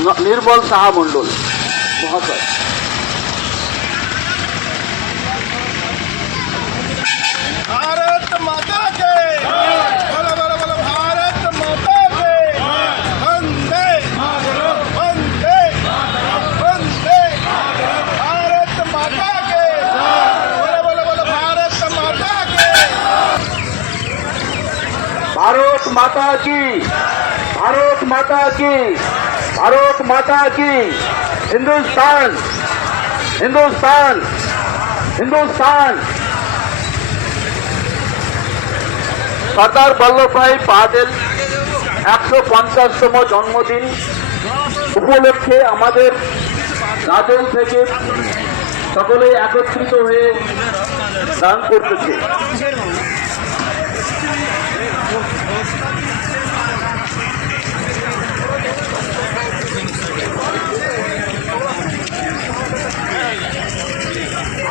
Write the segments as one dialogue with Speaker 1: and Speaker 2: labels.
Speaker 1: নির্মল সাহা মণ্ডল। মহাশয়। ভারত মাতা কি? ভারত মাতা কি? ভারত মাতা কি? হিন্দুস্তান। হিন্দুস্তান। হিন্দুস্তান। সর্দার বল্লভভাই পাটেল একশো পঞ্চাশতম জন্মদিন উপলক্ষে আমাদের গাজল থেকে সকলে একত্রিত হয়ে দান করতেছে।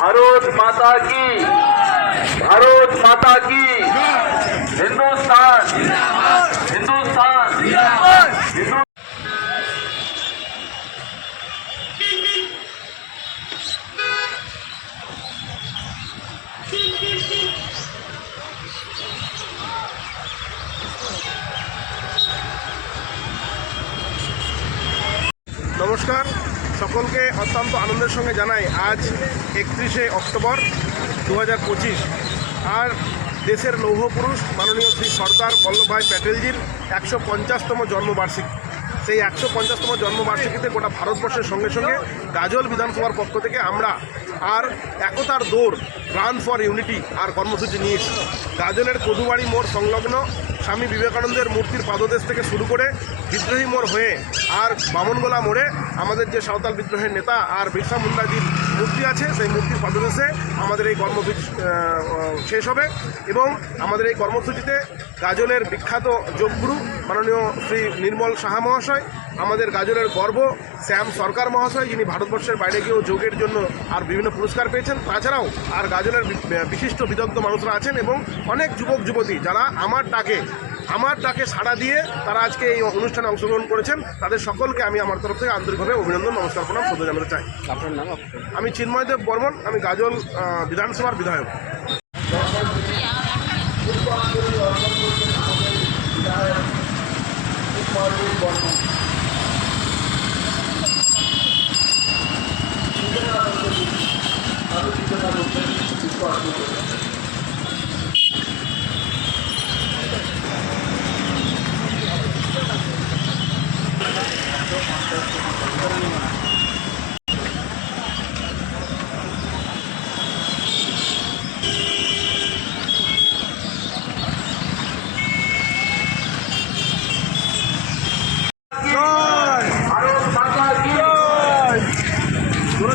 Speaker 1: ভারত মাতা কি ভারত মাতা কি হিন্দুস্তান হিন্দুস্তান হিন্দু
Speaker 2: নমস্কার সকলকে অত্যন্ত আনন্দের সঙ্গে জানাই, আজ একত্রিশে অক্টোবর দু হাজার পঁচিশ। আর দেশের লৌহপুরুষ মাননীয় শ্রী সর্দার বল্লভভাই প্যাটেলজির একশো পঞ্চাশতম জন্মবার্ষিকী। সেই একশো পঞ্চাশতম জন্মবার্ষিকীতে গোটা ভারতবর্ষের সঙ্গে সঙ্গে গাজল বিধানসভার পক্ষ থেকে আমরা আর একতার দৌড় রান ফর ইউনিটি আর কর্মসূচি নিয়েছি। গাজলের কদুবাড়ি মোড় সংলগ্ন স্বামী বিবেকানন্দের মূর্তির পাদদেশ থেকে শুরু করে বিদ্রোহী মোড় হয়ে আর বামনগোলা মোড়ে আমাদের যে সাঁওতাল বিদ্রোহের নেতা আর বিরসা মুন্ডাজির মূর্তি আছে, সেই মূর্তির পাদদেশে আমাদের এই কর্মসূচি শেষ হবে এবং আমাদের এই কর্মসূচিতে গাজলের বিখ্যাত যোগগুরু মাননীয় শ্রী নির্মল সাহা মহাশয়, আমাদের গাজলের গর্ব শ্যাম সরকার মহাশয়, যিনি ভারতবর্ষের বাইরে গিয়েও যোগের জন্য আর বিভিন্ন পুরস্কার পেয়েছেন, তাছাড়াও আর গাজলের বিশিষ্ট বিদগ্ধ মানুষরা আছেন এবং অনেক যুবক যুবতী যারা আমার ডাকে আমার ডাকে সাড়া দিয়ে তারা আজকে এই অনুষ্ঠানে অংশগ্রহণ করেছেন। তাদের সকলকে আমি আমার তরফ থেকে আন্তরিকভাবে অভিনন্দন নমস্কার প্রণাম শ্রদ্ধা জানাতে চাই।
Speaker 1: আপনার নাম?
Speaker 2: আমি চিন্ময়দেব বর্মন আমি গাজল বিধানসভার বিধায়ক।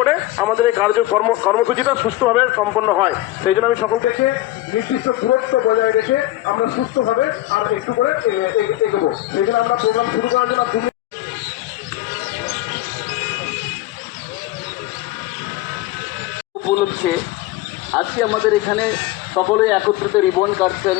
Speaker 2: করে আমাদের এই কার্য কর্ম কর্মসূচিটা সুস্থভাবে সম্পন্ন হয়। সেই জন্য আমি সকলকে নির্দিষ্ট দূরত্ব বজায় রেখে আমরা সুস্থভাবে আর একটু করে এগোবো। সেই জন্য আমরা প্রোগ্রাম শুরু করার জন্য
Speaker 1: উপলক্ষে আজকে আমাদের এখানে সকলে একত্রিত রিবন কাটছেন।